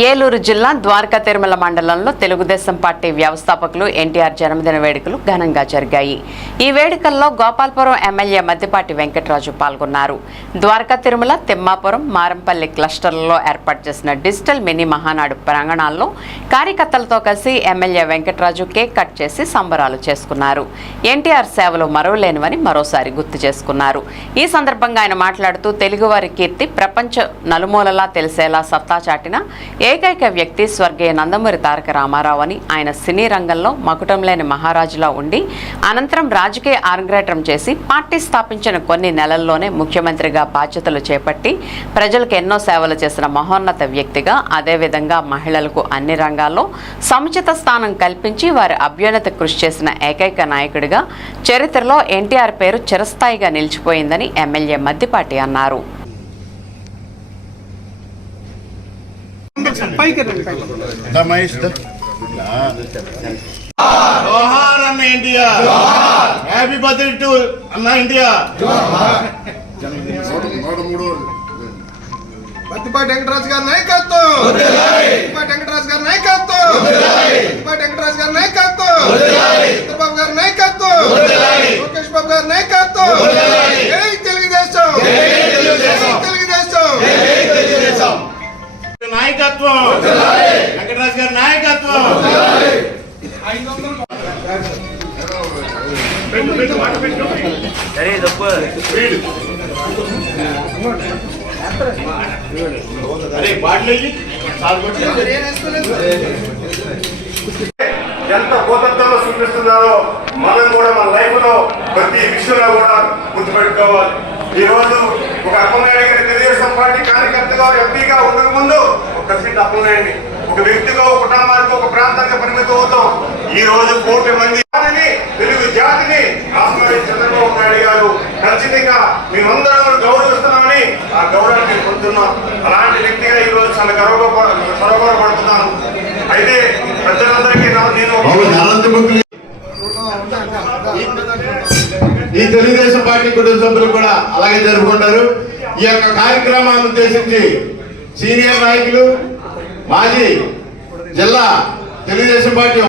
ఏలూరు జిల్లా ద్వారకా తిరుమల మండలంలో తెలుగుదేశం పార్టీ వ్యవస్థాపకులు ఎన్టీఆర్ జన్మదిన వేడుకలు ఘనంగా జరిగాయి. ఈ వేడుకల్లో గోపాల్పురం ఎమ్మెల్యే మద్దిపాటి వెంకటరాజు పాల్గొన్నారు. ద్వారకా తిరుమల, తిమ్మాపురం, మారంపల్లి క్లస్టర్లలో ఏర్పాటు చేసిన డిజిటల్ మినీ మహానాడు ప్రాంగణాల్లో కార్యకర్తలతో కలిసి ఎమ్మెల్యే వెంకటరాజు కేక్ కట్ చేసి సంబరాలు చేసుకున్నారు. ఎన్టీఆర్ సేవలు మరువలేనివని మరోసారి గుర్తు చేసుకున్నారు. ఈ సందర్భంగా ఆయన మాట్లాడుతూ తెలుగువారి కీర్తి ప్రపంచ నలుమూలలా తెలిసేలా సత్తా చాటిన ఏకైక వ్యక్తి స్వర్గీయ నందమూరి తారక రామారావు అని, ఆయన సినీ రంగంలో మకుటం లేని మహారాజులా ఉండి అనంతరం రాజకీయ అరంగేట్రం చేసి పార్టీ స్థాపించిన కొన్ని నెలల్లోనే ముఖ్యమంత్రిగా బాధ్యతలు చేపట్టి ప్రజలకు ఎన్నో సేవలు చేసిన మహోన్నత వ్యక్తిగా, అదేవిధంగా మహిళలకు అన్ని రంగాల్లో సముచిత స్థానం కల్పించి వారి అభ్యున్నతి కృషి చేసిన ఏకైక నాయకుడిగా చరిత్రలో ఎన్టీఆర్ పేరు చిరస్థాయిగా నిలిచిపోయిందని ఎమ్మెల్యే మద్దిపాటి అన్నారు. హ్యాపీ బర్త్డే టు అన్న ఇండియా. మద్దిపాటి వెంకటరాజు గారి నాయకత్వం, మద్దిపాటి వెంకటరాజు గారి నాయకత్వం, మద్దిపాటి వెంకటరాజు గారి నాయకత్వం, చంద్రబాబు గారి నాయకత్వం, లోకేష్ బాబు గారి నాయకత్వం. జై తెలుగుదేశం, తెలుగుదేశం నాయకత్వం, వెంకటరాజు గారి నాయకత్వం. ఎంత భూతత్వంలో చూపిస్తున్నారో మనం కూడా మన లైఫ్ లో ప్రతి విషయంలో కూడా గుర్తుపెట్టుకోవాలి. ఈ రోజు ఒక అప్పనాయుడు తెలుగుదేశం పార్టీ కార్యకర్తగా, ఎంపీగా ఉండక ముందు ఒక సీట్ అప్పనాయుడిని, ఒక వ్యక్తిగా, ఒక కుటుంబానికి, ఒక ప్రాంతానికి పరిమితం అవుతాం. ఈ రోజు 1 కోటి మంది తెలుగు జాతిని రాష్ట్రపతి చంద్రబాబు నాయుడు గారు ఖచ్చితంగా మేమందరం గౌరవిస్తున్నామని ఆ గౌరవాన్ని పొందుతున్నాం. అలాంటి వ్యక్తిగా ఈ రోజు చాలా గర్వపడుతున్నాను. అయితే ప్రజలందరికీ నేను ఈ తెలుగుదేశం పార్టీ కుటుంబ సభ్యులు కూడా అలాగే జరుపుకుంటారు. ఈ యొక్క కార్యక్రమాన్ని ఉద్దేశించి సీనియర్ నాయకులు, మాజీ జిల్లా తెలుగుదేశం పార్టీ